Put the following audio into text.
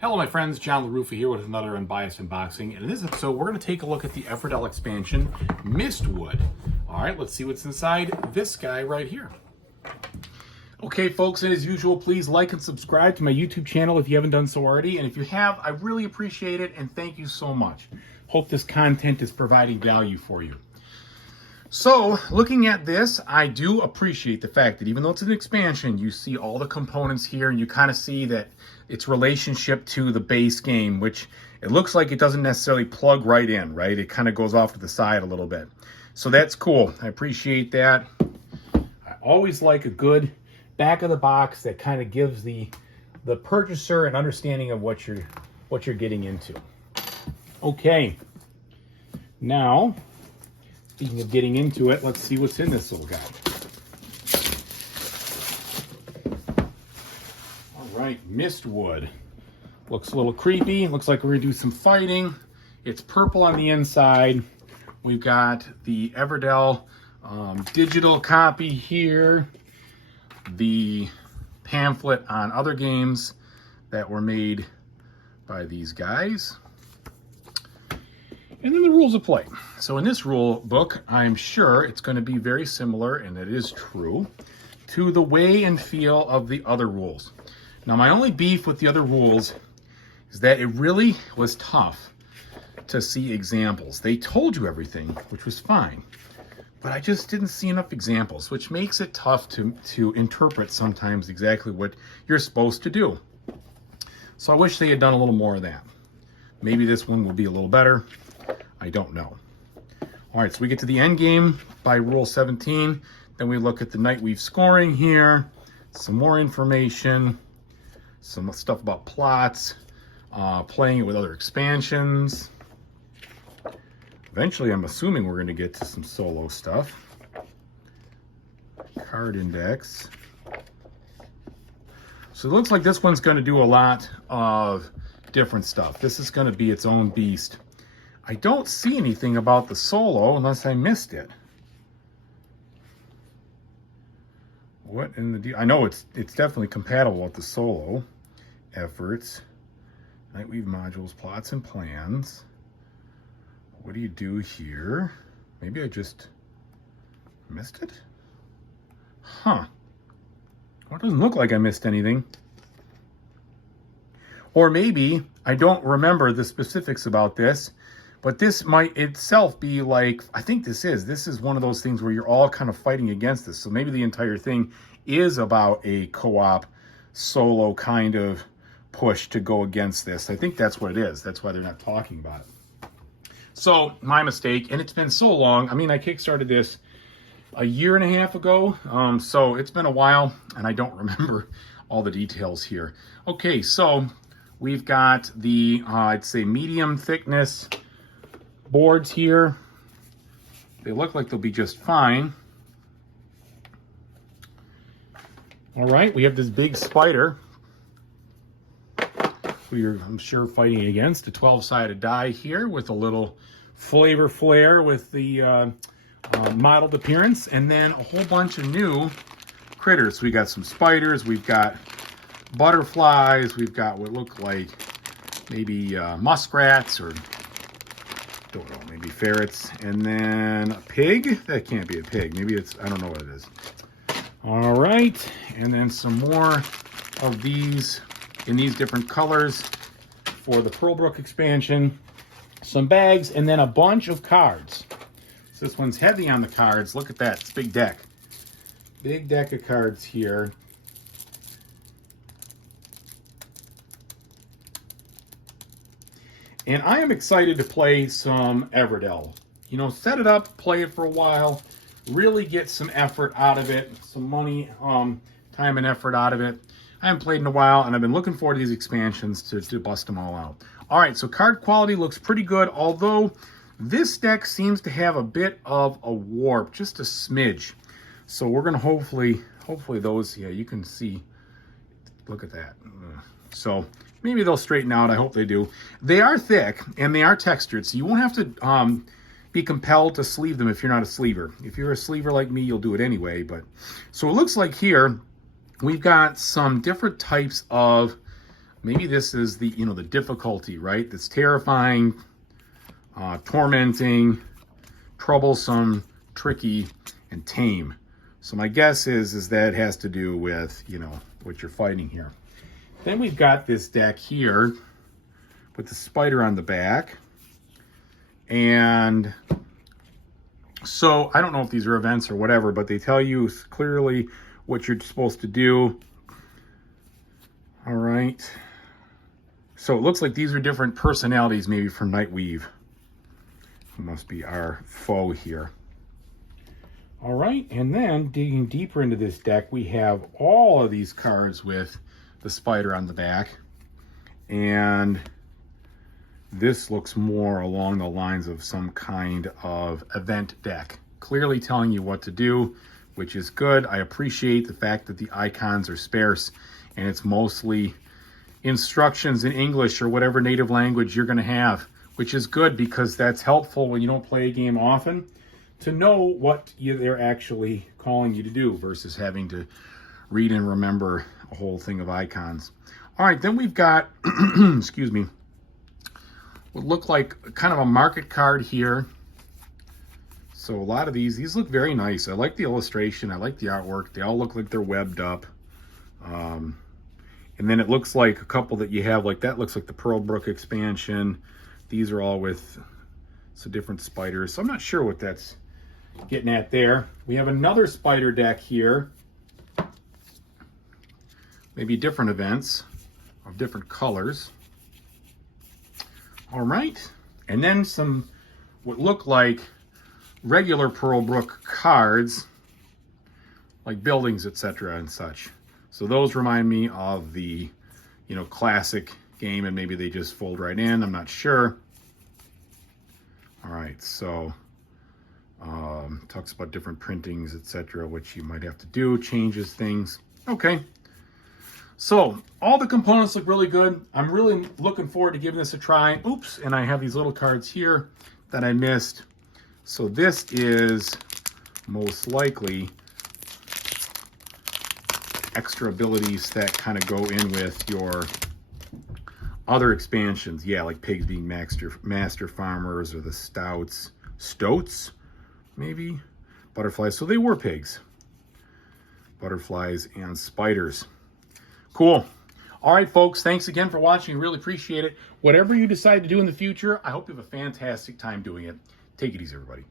Hello my friends, John LaRuffa here with another Unbiased unboxing, and in this episode we're going to take a look at the Everdell expansion, Mistwood. Alright, let's see what's inside this guy right here. Okay folks, and as usual, please like and subscribe to my YouTube channel if you haven't done so already, and if you have, I really appreciate it, and thank you so much. Hope this content is providing value for you. So, looking at this, I do appreciate the fact that even though it's an expansion, you see all the components here, and you kind of see that its relationship to the base game, which it looks like it doesn't necessarily plug right in, right? It kind of goes off to the side a little bit. So that's cool. I appreciate that. I always like a good back of the box that kind of gives the purchaser an understanding of what you're getting into. Okay. Now, speaking of getting into it, let's see what's in this little guy. All right, Mistwood. Looks a little creepy. Looks like we're gonna do some fighting. It's purple on the inside. We've got the Everdell digital copy here. The pamphlet on other games that were made by these guys. And then the rules of play. So in this rule book, I'm sure it's going to be very similar, and it is true, to the way and feel of the other rules. Now, my only beef with the other rules is that it really was tough to see examples. They told you everything, which was fine, but I just didn't see enough examples, which makes it tough to interpret sometimes exactly what you're supposed to do. So I wish they had done a little more of that. Maybe this one will be a little better. I don't know. All right, so we get to the end game by Rule 17. Then we look at the Nightweave scoring here, some more information, some stuff about plots, playing it with other expansions. Eventually, I'm assuming we're going to get to some solo stuff. Card index. So it looks like this one's going to do a lot of different stuff. This is going to be its own beast. I don't see anything about the solo unless I missed it. What in the deal? I know it's definitely compatible with the solo efforts. Nightweave modules, plots and plans. What do you do here? Maybe I just missed it? Huh. Well, it doesn't look like I missed anything. Or maybe I don't remember the specifics about this, but this might itself be like, I think this is one of those things where you're all kind of fighting against this. So maybe the entire thing is about a co-op solo kind of push to go against this. I think that's what it is. That's why they're not talking about it. So my mistake, and it's been so long. I mean, I kickstarted this a year and a half ago. So it's been a while and I don't remember all the details here. Okay, so we've got the, I'd say medium thickness boards here. They look like they'll be just fine. All right, we have this big spider who you're, I'm sure, fighting against. A 12-sided die here with a little flavor flare with the modeled appearance, and then a whole bunch of new critters. So we got some spiders, we've got butterflies, we've got what look like maybe muskrats or don't know, maybe ferrets, and then a pig. That can't be a pig. Maybe it's, I don't know what it is. All right, and then some more of these in these different colors for the Pearlbrook expansion. Some bags, and then a bunch of cards. So this one's heavy on the cards. Look at that, it's a big deck. Big deck of cards here. And I am excited to play some Everdell. You know, set it up, play it for a while, really get some effort out of it, some money, time and effort out of it. I haven't played in a while, and I've been looking forward to these expansions to bust them all out. All right, so card quality looks pretty good, although this deck seems to have a bit of a warp, just a smidge. So we're gonna hopefully those, yeah, you can see, look at that. So maybe they'll straighten out. I hope they do. They are thick and they are textured, so you won't have to be compelled to sleeve them if you're not a sleever. If you're a sleever like me, you'll do it anyway. But so it looks like here we've got some different types of Maybe this is the, the difficulty, right? That's terrifying, tormenting, troublesome, tricky, and tame. So my guess is that it has to do with, what you're fighting here. Then we've got this deck here with the spider on the back. And so I don't know if these are events or whatever, but they tell you clearly what you're supposed to do. All right. So it looks like these are different personalities maybe from Nightweave. Who must be our foe here. All right, and then digging deeper into this deck, we have all of these cards with the spider on the back. And this looks more along the lines of some kind of event deck. Clearly telling you what to do, which is good. I appreciate the fact that the icons are sparse and it's mostly instructions in English or whatever native language you're gonna have, which is good because that's helpful when you don't play a game often, to know what they're actually calling you to do versus having to read and remember a whole thing of icons. All right, then we've got, excuse me, what look like kind of a market card here. So a lot of these look very nice. I like the illustration. I like the artwork. They all look like they're webbed up. And then it looks like a couple that you have, like that looks like the Pearlbrook expansion. These are all with some different spiders. So I'm not sure what that's getting at there. We have another spider deck here. Maybe different events of different colors. All right. And then some what look like regular Pearlbrook cards, like buildings, etc. and such. So those remind me of the, classic game, and maybe they just fold right in. I'm not sure. All right, so talks about different printings, etc., which you might have to do, changes things. Okay, so all the components look really good. I'm really looking forward to giving this a try. Oops, and I have these little cards here that I missed. So this is most likely extra abilities that kind of go in with your other expansions. Yeah, like pigs being master farmers, or the stoats, maybe, butterflies. So they were pigs, butterflies, and spiders. Cool. All right, folks, thanks again for watching. Really appreciate it. Whatever you decide to do in the future, I hope you have a fantastic time doing it. Take it easy, everybody.